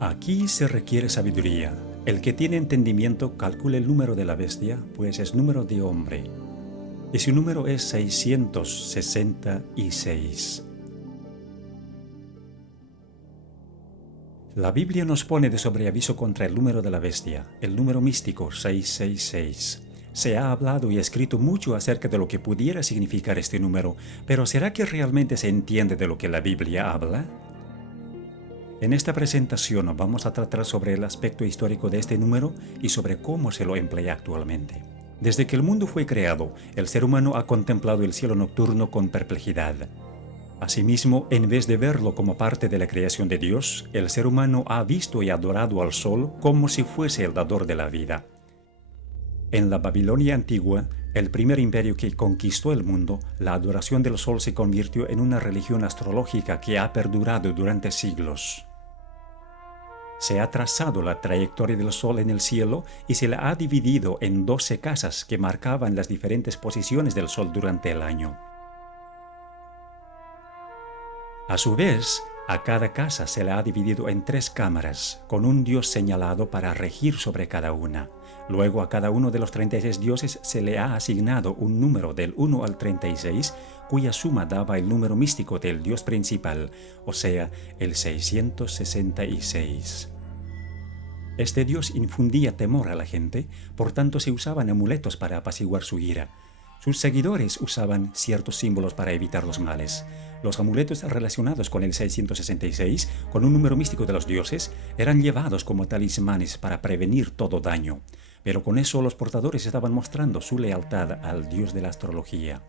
Aquí se requiere sabiduría. El que tiene entendimiento calcule el número de la bestia, pues es número de hombre. Y su número es 666. La Biblia nos pone de sobreaviso contra el número de la bestia, el número místico 666. Se ha hablado y escrito mucho acerca de lo que pudiera significar este número, pero ¿será que realmente se entiende de lo que la Biblia habla? En esta presentación vamos a tratar sobre el aspecto histórico de este número y sobre cómo se lo emplea actualmente. Desde que el mundo fue creado, el ser humano ha contemplado el cielo nocturno con perplejidad. Asimismo, en vez de verlo como parte de la creación de Dios, el ser humano ha visto y adorado al sol como si fuese el dador de la vida. En la Babilonia antigua, el primer imperio que conquistó el mundo, la adoración del sol se convirtió en una religión astrológica que ha perdurado durante siglos. Se ha trazado la trayectoria del Sol en el cielo y se la ha dividido en 12 casas que marcaban las diferentes posiciones del Sol durante el año. A su vez, a cada casa se la ha dividido en 3 cámaras, con un dios señalado para regir sobre cada una. Luego a cada uno de los 36 dioses se le ha asignado un número del 1 al 36, cuya suma daba el número místico del dios principal, o sea, el 666. Este dios infundía temor a la gente, por tanto se usaban amuletos para apaciguar su ira. Sus seguidores usaban ciertos símbolos para evitar los males. Los amuletos relacionados con el 666, con un número místico de los dioses, eran llevados como talismanes para prevenir todo daño, pero con eso los portadores estaban mostrando su lealtad al dios de la astrología.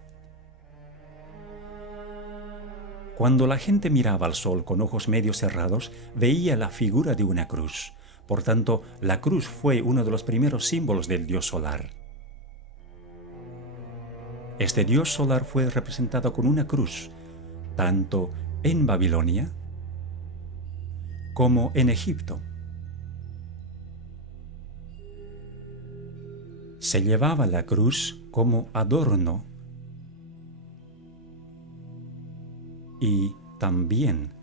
Cuando la gente miraba al sol con ojos medio cerrados, veía la figura de una cruz. Por tanto, la cruz fue uno de los primeros símbolos del dios solar. Este dios solar fue representado con una cruz, tanto en Babilonia como en Egipto. Se llevaba la cruz como adorno y también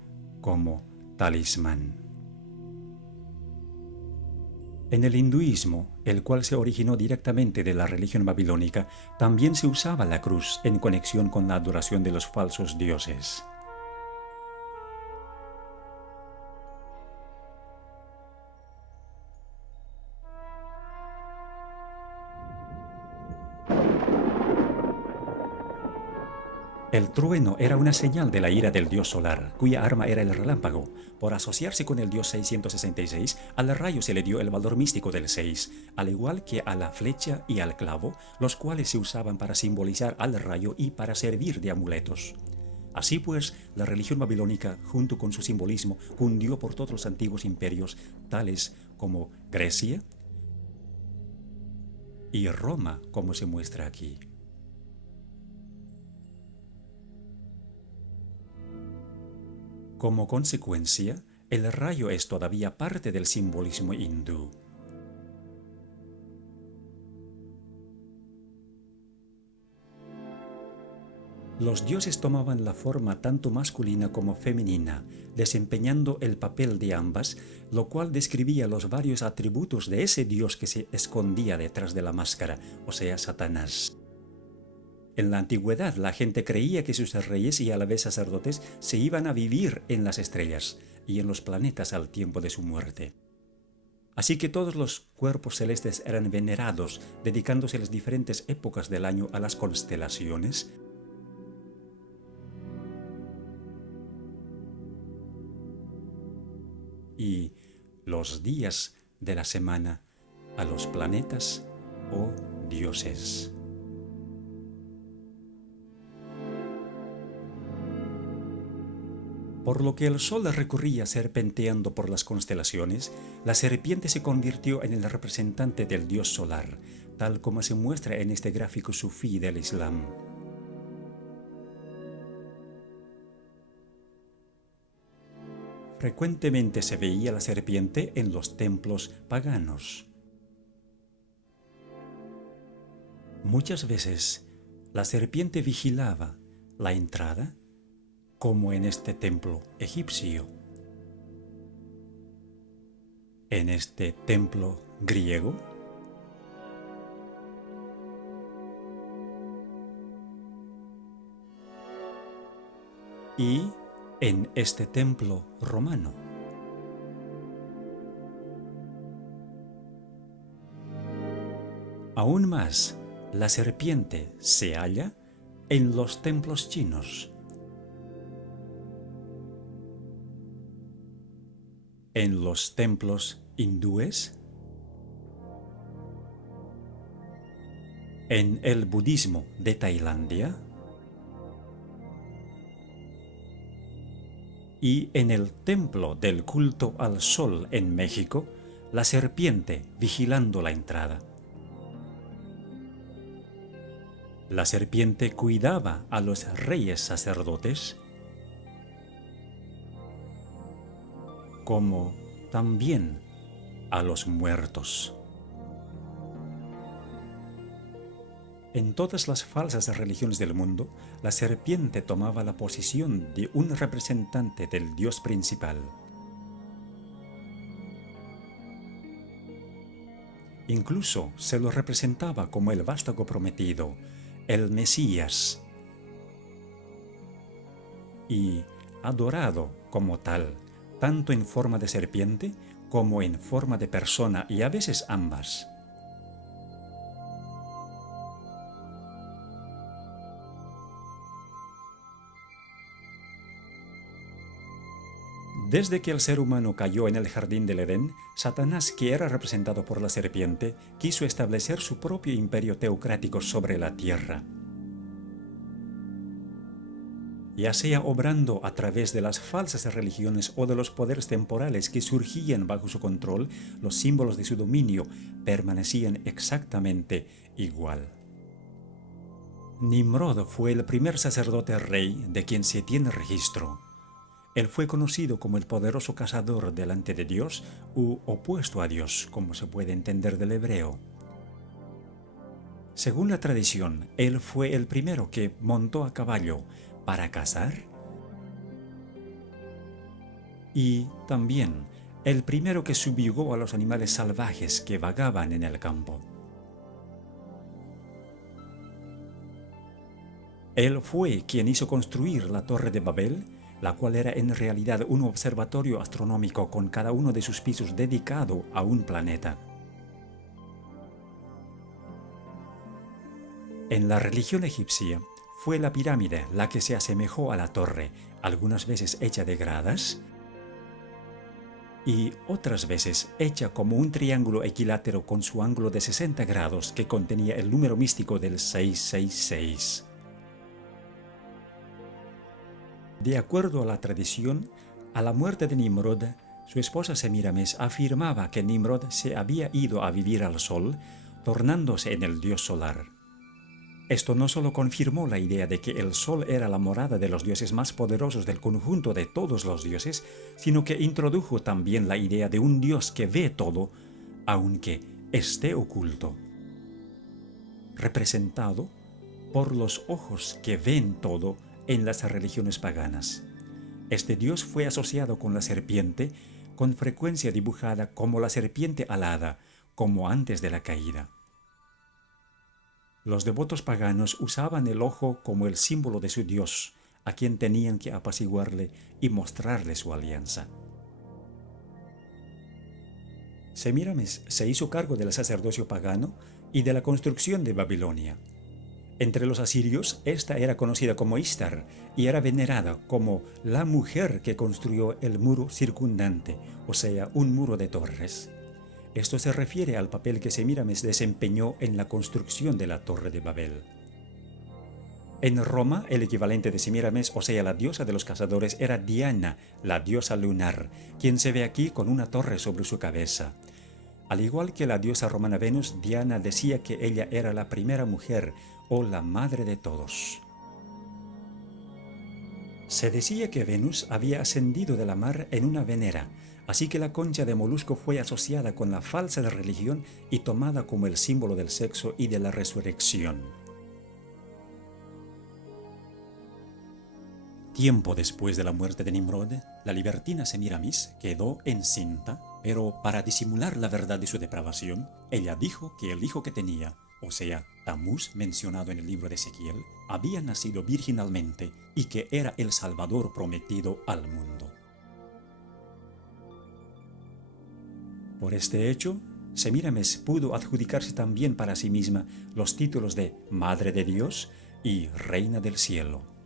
como talismán. En el hinduismo, el cual se originó directamente de la religión babilónica, también se usaba la cruz en conexión con la adoración de los falsos dioses. El trueno era una señal de la ira del dios solar, cuya arma era el relámpago. Por asociarse con el dios 666, al rayo se le dio el valor místico del 6, al igual que a la flecha y al clavo, los cuales se usaban para simbolizar al rayo y para servir de amuletos. Así pues, la religión babilónica, junto con su simbolismo, cundió por todos los antiguos imperios, tales como Grecia y Roma, como se muestra aquí. Como consecuencia, el rayo es todavía parte del simbolismo hindú. Los dioses tomaban la forma tanto masculina como femenina, desempeñando el papel de ambas, lo cual describía los varios atributos de ese dios que se escondía detrás de la máscara, o sea, Satanás. En la antigüedad, la gente creía que sus reyes y a la vez sacerdotes se iban a vivir en las estrellas y en los planetas al tiempo de su muerte. Así que todos los cuerpos celestes eran venerados, dedicándose las diferentes épocas del año a las constelaciones, y los días de la semana a los planetas o dioses. Por lo que el sol recorría serpenteando por las constelaciones, la serpiente se convirtió en el representante del dios solar, tal como se muestra en este gráfico sufí del Islam. Frecuentemente se veía la serpiente en los templos paganos. Muchas veces la serpiente vigilaba la entrada, como en este templo egipcio. en este templo griego? Y en este templo romano. Aún más, la serpiente se halla en los templos chinos, en los templos hindúes, en el budismo de Tailandia y en el templo del culto al sol en México, la serpiente vigilando la entrada. La serpiente cuidaba a los reyes sacerdotes, como también a los muertos. En todas las falsas religiones del mundo, la serpiente tomaba la posición de un representante del dios principal. Incluso se lo representaba como el vástago prometido, el Mesías, y adorado como tal, tanto en forma de serpiente como en forma de persona, y a veces ambas. Desde que el ser humano cayó en el jardín del Edén, Satanás, que era representado por la serpiente, quiso establecer su propio imperio teocrático sobre la tierra. Ya sea obrando a través de las falsas religiones o de los poderes temporales que surgían bajo su control, los símbolos de su dominio permanecían exactamente igual. Nimrod fue el primer sacerdote rey de quien se tiene registro. Él fue conocido como el poderoso cazador delante de Dios u opuesto a Dios, como se puede entender del hebreo. Según la tradición, él fue el primero que montó a caballo para cazar y también el primero que subyugó a los animales salvajes que vagaban en el campo. Él fue quien hizo construir la Torre de Babel, la cual era en realidad un observatorio astronómico con cada uno de sus pisos dedicado a un planeta. En la religión egipcia, fue la pirámide la que se asemejó a la torre, algunas veces hecha de gradas y otras veces hecha como un triángulo equilátero con su ángulo de 60 grados que contenía el número místico del 666. De acuerdo a la tradición, a la muerte de Nimrod, su esposa Semíramis afirmaba que Nimrod se había ido a vivir al sol, tornándose en el dios solar. Esto no solo confirmó la idea de que el sol era la morada de los dioses más poderosos del conjunto de todos los dioses, sino que introdujo también la idea de un dios que ve todo, aunque esté oculto, representado por los ojos que ven todo en las religiones paganas. Este dios fue asociado con la serpiente, con frecuencia dibujada como la serpiente alada, como antes de la caída. Los devotos paganos usaban el ojo como el símbolo de su dios, a quien tenían que apaciguarle y mostrarle su alianza. Semíramis se hizo cargo del sacerdocio pagano y de la construcción de Babilonia. Entre los asirios, esta era conocida como Istar y era venerada como la mujer que construyó el muro circundante, o sea, un muro de torres. Esto se refiere al papel que Semíramis desempeñó en la construcción de la Torre de Babel. En Roma, el equivalente de Semíramis, o sea, la diosa de los cazadores, era Diana, la diosa lunar, quien se ve aquí con una torre sobre su cabeza. Al igual que la diosa romana Venus, Diana decía que ella era la primera mujer o la madre de todos. Se decía que Venus había ascendido de la mar en una venera, así que la concha de molusco fue asociada con la falsa religión y tomada como el símbolo del sexo y de la resurrección. Tiempo después de la muerte de Nimrod, la libertina Semiramis quedó encinta, pero para disimular la verdad de su depravación, ella dijo que el hijo que tenía, o sea, Tamuz, mencionado en el libro de Ezequiel, había nacido virginalmente y que era el Salvador prometido al mundo. Por este hecho, Semiramis pudo adjudicarse también para sí misma los títulos de Madre de Dios y Reina del Cielo.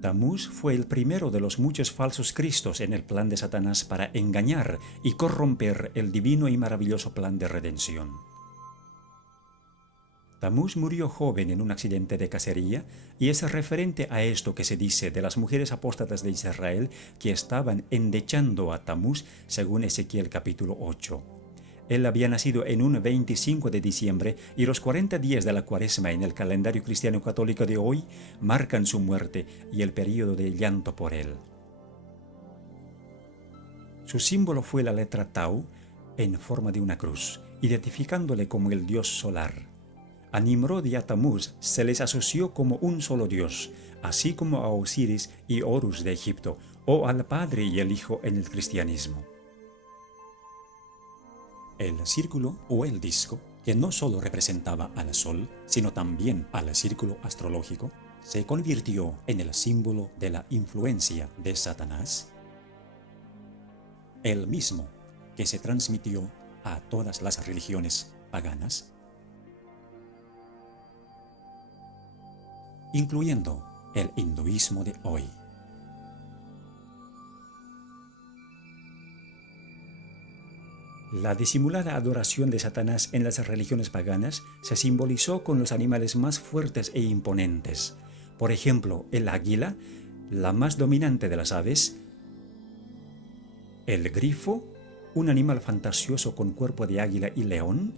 Tamuz fue el primero de los muchos falsos cristos en el plan de Satanás para engañar y corromper el divino y maravilloso plan de redención. Tamuz murió joven en un accidente de cacería y es referente a esto que se dice de las mujeres apóstatas de Israel que estaban endechando a Tamuz según Ezequiel capítulo 8. Él había nacido en un 25 de diciembre y los 40 días de la Cuaresma en el calendario cristiano católico de hoy marcan su muerte y el período de llanto por él. Su símbolo fue la letra Tau en forma de una cruz, identificándole como el dios solar. A Nimrod y a Tamuz se les asoció como un solo dios, así como a Osiris y Horus de Egipto, o al Padre y el Hijo en el cristianismo. El círculo o el disco, que no solo representaba al Sol, sino también al círculo astrológico, se convirtió en el símbolo de la influencia de Satanás, el mismo que se transmitió a todas las religiones paganas, incluyendo el hinduismo de hoy. La disimulada adoración de Satanás en las religiones paganas se simbolizó con los animales más fuertes e imponentes. Por ejemplo, el águila, la más dominante de las aves, el grifo, un animal fantasioso con cuerpo de águila y león,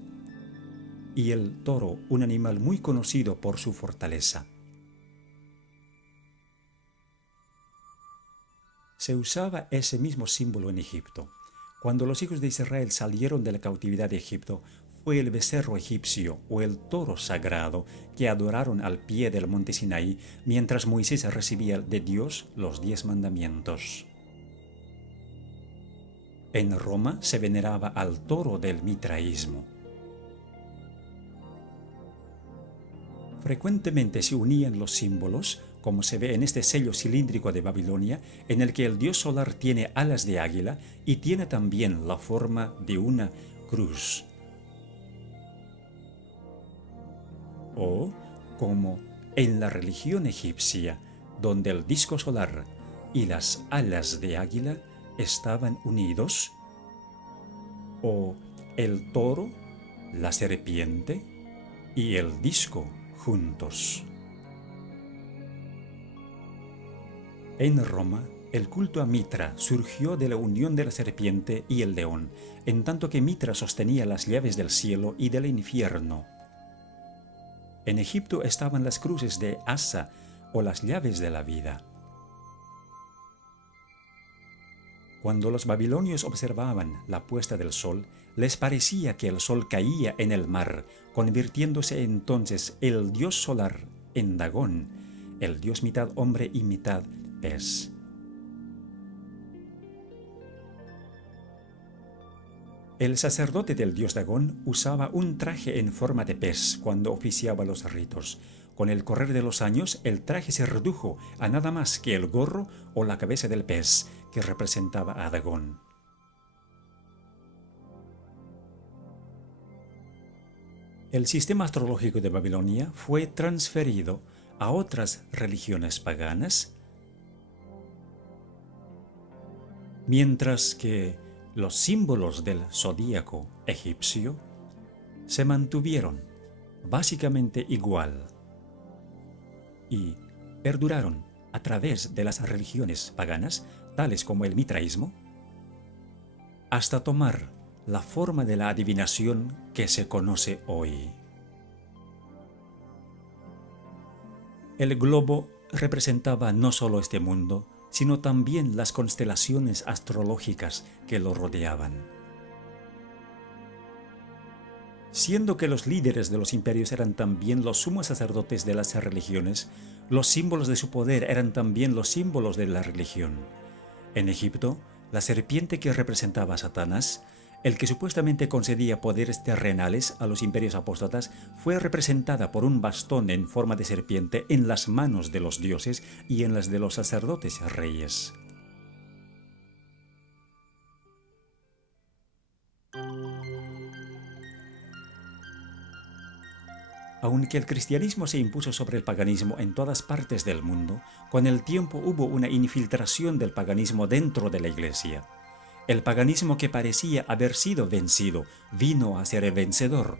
y el toro, un animal muy conocido por su fortaleza. Se usaba ese mismo símbolo en Egipto. Cuando los hijos de Israel salieron de la cautividad de Egipto, fue el becerro egipcio o el toro sagrado que adoraron al pie del monte Sinaí mientras Moisés recibía de Dios los 10 mandamientos. En Roma se veneraba al toro del mitraísmo. Frecuentemente se unían los símbolos, como se ve en este sello cilíndrico de Babilonia, en el que el dios solar tiene alas de águila y tiene también la forma de una cruz. O como en la religión egipcia, donde el disco solar y las alas de águila estaban unidos, o el toro, la serpiente y el disco juntos. En Roma, el culto a Mitra surgió de la unión de la serpiente y el león, en tanto que Mitra sostenía las llaves del cielo y del infierno. En Egipto estaban las cruces de Asa o las llaves de la vida. Cuando los babilonios observaban la puesta del sol, les parecía que el sol caía en el mar, convirtiéndose entonces el dios solar en Dagón, el dios mitad hombre y mitad pez. El sacerdote del dios Dagón usaba un traje en forma de pez cuando oficiaba los ritos. Con el correr de los años, el traje se redujo a nada más que el gorro o la cabeza del pez, que representaba a Dagón. El sistema astrológico de Babilonia fue transferido a otras religiones paganas, mientras que los símbolos del zodíaco egipcio se mantuvieron básicamente igual y perduraron a través de las religiones paganas, tales como el mitraísmo, hasta tomar la forma de la adivinación que se conoce hoy. El globo representaba no solo este mundo, sino también las constelaciones astrológicas que lo rodeaban. Siendo que los líderes de los imperios eran también los sumos sacerdotes de las religiones, los símbolos de su poder eran también los símbolos de la religión. En Egipto, la serpiente que representaba a Satanás, el que supuestamente concedía poderes terrenales a los imperios apóstatas, fue representada por un bastón en forma de serpiente en las manos de los dioses y en las de los sacerdotes reyes. Aunque el cristianismo se impuso sobre el paganismo en todas partes del mundo, con el tiempo hubo una infiltración del paganismo dentro de la Iglesia. El paganismo que parecía haber sido vencido vino a ser el vencedor.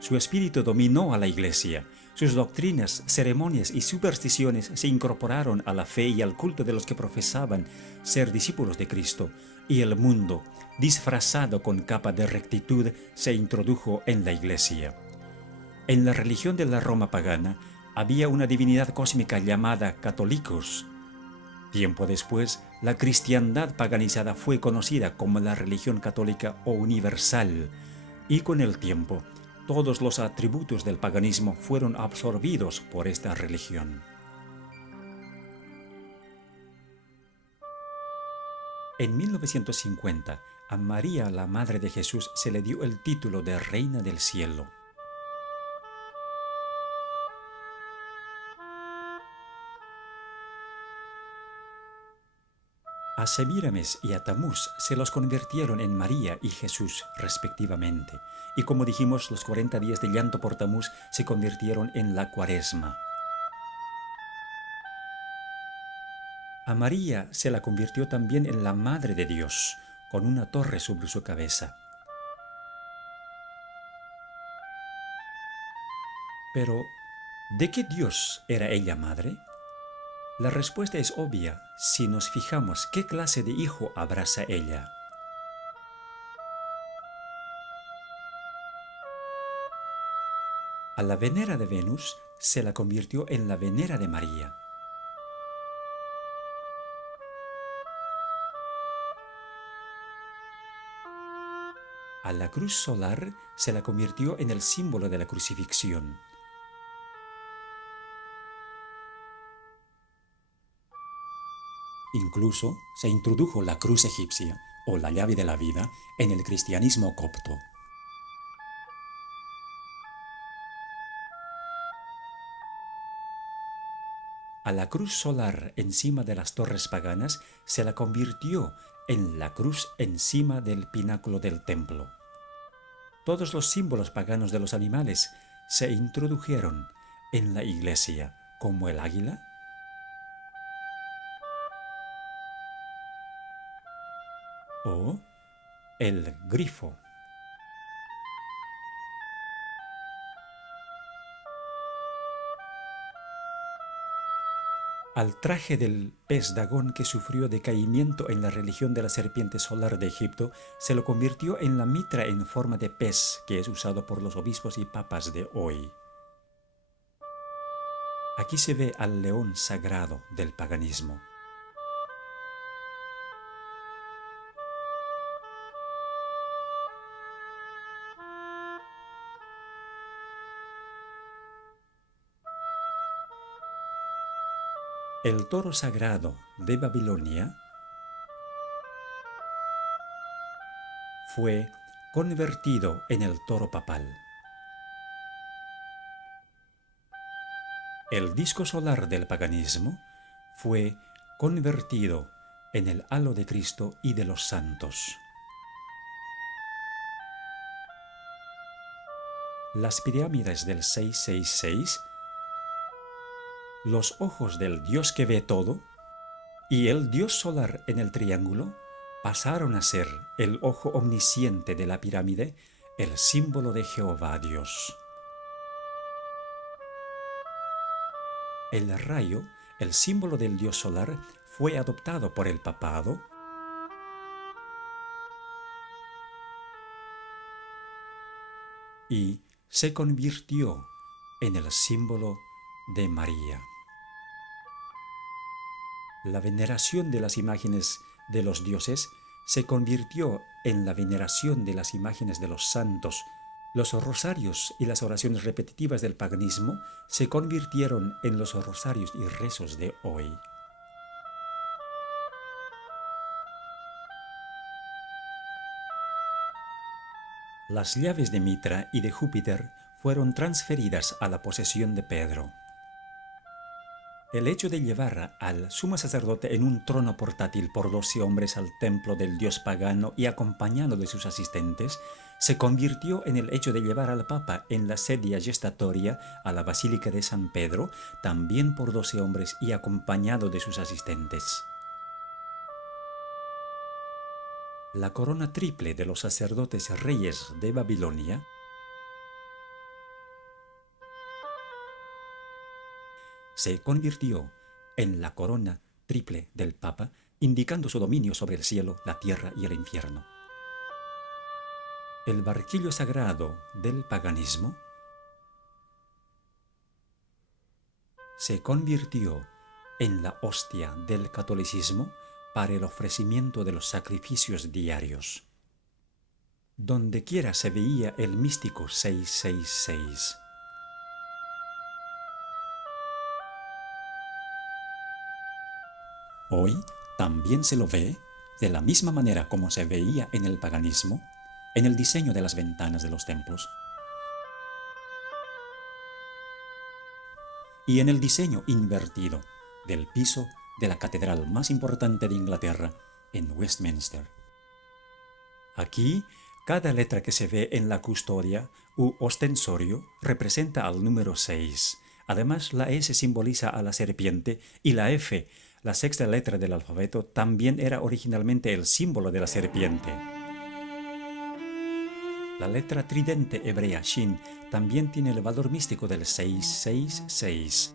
Su espíritu dominó a la Iglesia. Sus doctrinas, ceremonias y supersticiones se incorporaron a la fe y al culto de los que profesaban ser discípulos de Cristo, y el mundo, disfrazado con capa de rectitud, se introdujo en la Iglesia. En la religión de la Roma pagana había una divinidad cósmica llamada Catholicos. Tiempo después, la cristiandad paganizada fue conocida como la religión católica o universal, y con el tiempo, todos los atributos del paganismo fueron absorbidos por esta religión. En 1950, a María, la Madre de Jesús, se le dio el título de Reina del Cielo. A Semíramis y a Tamuz se los convirtieron en María y Jesús respectivamente, y como dijimos, los 40 días de llanto por Tamuz se convirtieron en la Cuaresma. A María se la convirtió también en la Madre de Dios, con una torre sobre su cabeza. Pero, ¿de qué Dios era ella madre? La respuesta es obvia si nos fijamos qué clase de hijo abraza ella. A la Venera de Venus se la convirtió en la Venera de María. A la cruz solar se la convirtió en el símbolo de la crucifixión. Incluso se introdujo la cruz egipcia, o la llave de la vida, en el cristianismo copto. A la cruz solar encima de las torres paganas se la convirtió en la cruz encima del pináculo del templo. Todos los símbolos paganos de los animales se introdujeron en la iglesia, como el águila, o el grifo. Al traje del pez Dagón que sufrió decaimiento en la religión de la serpiente solar de Egipto, se lo convirtió en la mitra en forma de pez que es usado por los obispos y papas de hoy. Aquí se ve al león sagrado del paganismo. El toro sagrado de Babilonia fue convertido en el toro papal. El disco solar del paganismo fue convertido en el halo de Cristo y de los santos. Las pirámides del 666, los ojos del Dios que ve todo, y el Dios solar en el triángulo pasaron a ser el ojo omnisciente de la pirámide, el símbolo de Jehová Dios. El rayo, el símbolo del Dios solar, fue adoptado por el papado y se convirtió en el símbolo de María. La veneración de las imágenes de los dioses se convirtió en la veneración de las imágenes de los santos, Los rosarios y las oraciones repetitivas del paganismo se convirtieron en los rosarios y rezos de hoy. Las llaves de Mitra y de Júpiter fueron transferidas a la posesión de Pedro. El hecho de llevar al sumo sacerdote en un trono portátil por 12 hombres al templo del dios pagano y acompañado de sus asistentes, se convirtió en el hecho de llevar al Papa en la sedia gestatoria a la Basílica de San Pedro, también por 12 hombres y acompañado de sus asistentes. La corona triple de los sacerdotes reyes de Babilonia se convirtió en la corona triple del Papa, indicando su dominio sobre el cielo, la tierra y el infierno. El barquillo sagrado del paganismo se convirtió en la hostia del catolicismo para el ofrecimiento de los sacrificios diarios. Dondequiera se veía el místico 666. Hoy también se lo ve de la misma manera como se veía en el paganismo, en el diseño de las ventanas de los templos y en el diseño invertido del piso de la catedral más importante de Inglaterra, en Westminster. Aquí, cada letra que se ve en la custodia u ostensorio representa al número 6. Además, la S simboliza a la serpiente y la F, la sexta letra del alfabeto, también era originalmente el símbolo de la serpiente. La letra tridente hebrea Shin también tiene el valor místico del 666,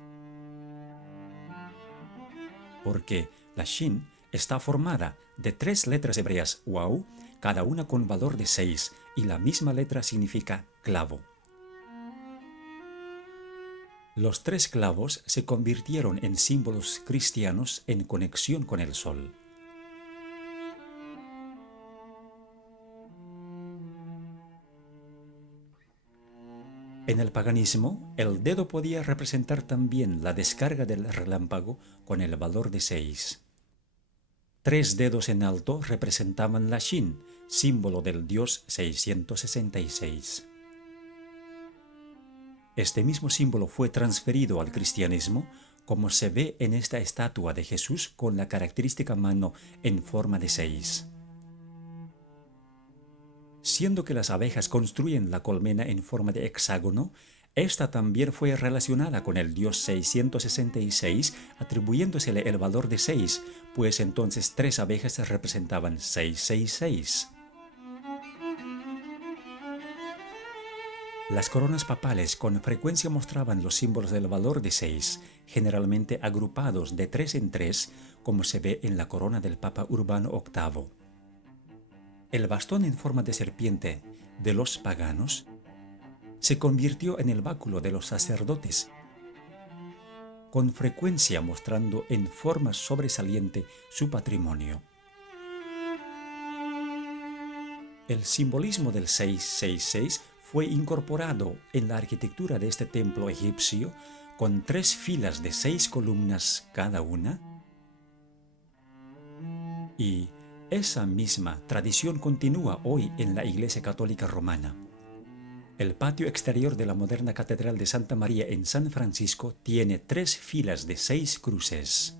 porque la Shin está formada de 3 letras hebreas Wau, cada una con valor de 6, y la misma letra significa clavo. Los 3 clavos se convirtieron en símbolos cristianos en conexión con el sol. En el paganismo, el dedo podía representar también la descarga del relámpago con el valor de 6. 3 dedos en alto representaban la Shin, símbolo del dios 666. Este mismo símbolo fue transferido al cristianismo, como se ve en esta estatua de Jesús con la característica mano en forma de 6. Siendo que las abejas construyen la colmena en forma de hexágono, esta también fue relacionada con el dios 666, atribuyéndosele el valor de 6, pues entonces 3 abejas representaban 666. Las coronas papales con frecuencia mostraban los símbolos del valor de 6, generalmente agrupados de 3 en 3, como se ve en la corona del Papa Urbano VIII. El bastón en forma de serpiente de los paganos se convirtió en el báculo de los sacerdotes, con frecuencia mostrando en forma sobresaliente su patrimonio. El simbolismo del 666 fue incorporado en la arquitectura de este templo egipcio con 3 filas de 6 columnas cada una, y esa misma tradición continúa hoy en la Iglesia Católica Romana. El patio exterior de la moderna Catedral de Santa María en San Francisco tiene 3 filas de 6 cruces.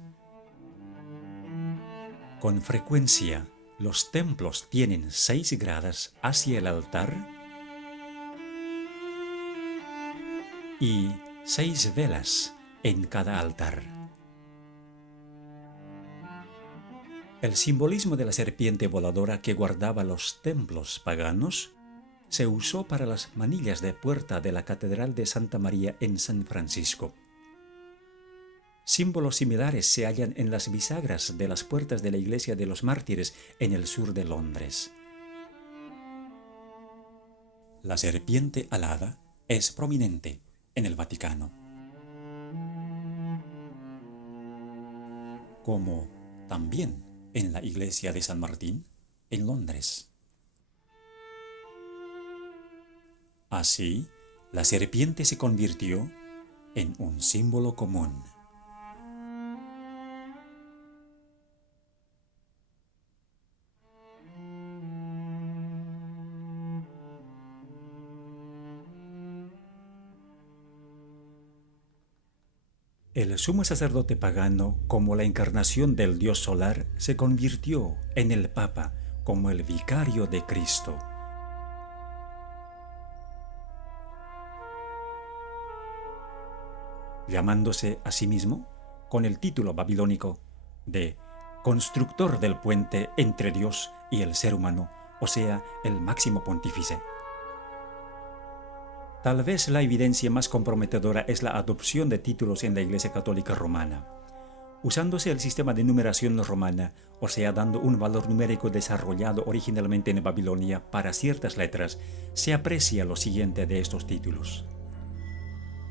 Con frecuencia, los templos tienen 6 gradas hacia el altar y 6 velas en cada altar. El simbolismo de la serpiente voladora que guardaba los templos paganos se usó para las manillas de puerta de la Catedral de Santa María en San Francisco. Símbolos similares se hallan en las bisagras de las puertas de la Iglesia de los Mártires en el sur de Londres. La serpiente alada es prominente en el Vaticano, como también en la Iglesia de San Martín en Londres. Así, la serpiente se convirtió en un símbolo común. El sumo sacerdote pagano, como la encarnación del Dios solar, se convirtió en el Papa como el vicario de Cristo. Llamándose a sí mismo con el título babilónico de constructor del puente entre Dios y el ser humano, o sea, el máximo pontífice. Tal vez la evidencia más comprometedora es la adopción de títulos en la Iglesia Católica Romana. Usándose el sistema de numeración romana, o sea, dando un valor numérico desarrollado originalmente en Babilonia para ciertas letras, se aprecia lo siguiente de estos títulos.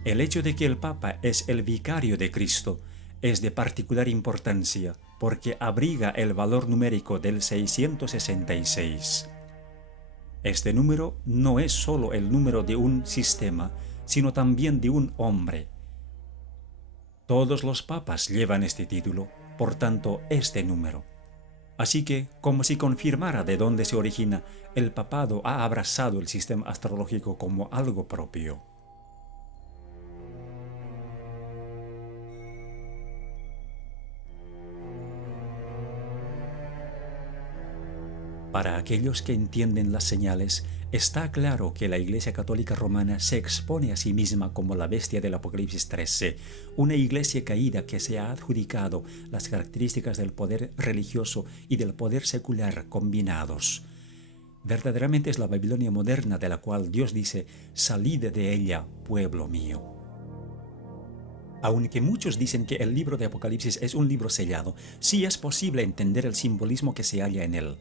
El hecho de que el Papa es el vicario de Cristo es de particular importancia porque abriga el valor numérico del 666. Este número no es solo el número de un sistema, sino también de un hombre. Todos los papas llevan este título, por tanto, este número. Así que, como si confirmara de dónde se origina, el papado ha abrazado el sistema astrológico como algo propio. Para aquellos que entienden las señales, está claro que la Iglesia Católica Romana se expone a sí misma como la bestia del Apocalipsis 13, una iglesia caída que se ha adjudicado las características del poder religioso y del poder secular combinados. Verdaderamente es la Babilonia moderna de la cual Dios dice: «Salid de ella, pueblo mío». Aunque muchos dicen que el libro de Apocalipsis es un libro sellado, sí es posible entender el simbolismo que se halla en él.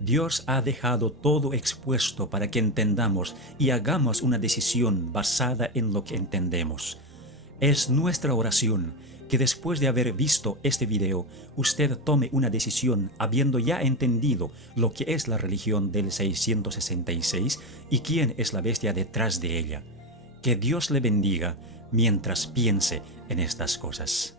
Dios ha dejado todo expuesto para que entendamos y hagamos una decisión basada en lo que entendemos. Es nuestra oración que después de haber visto este video, usted tome una decisión habiendo ya entendido lo que es la religión del 666 y quién es la bestia detrás de ella. Que Dios le bendiga mientras piense en estas cosas.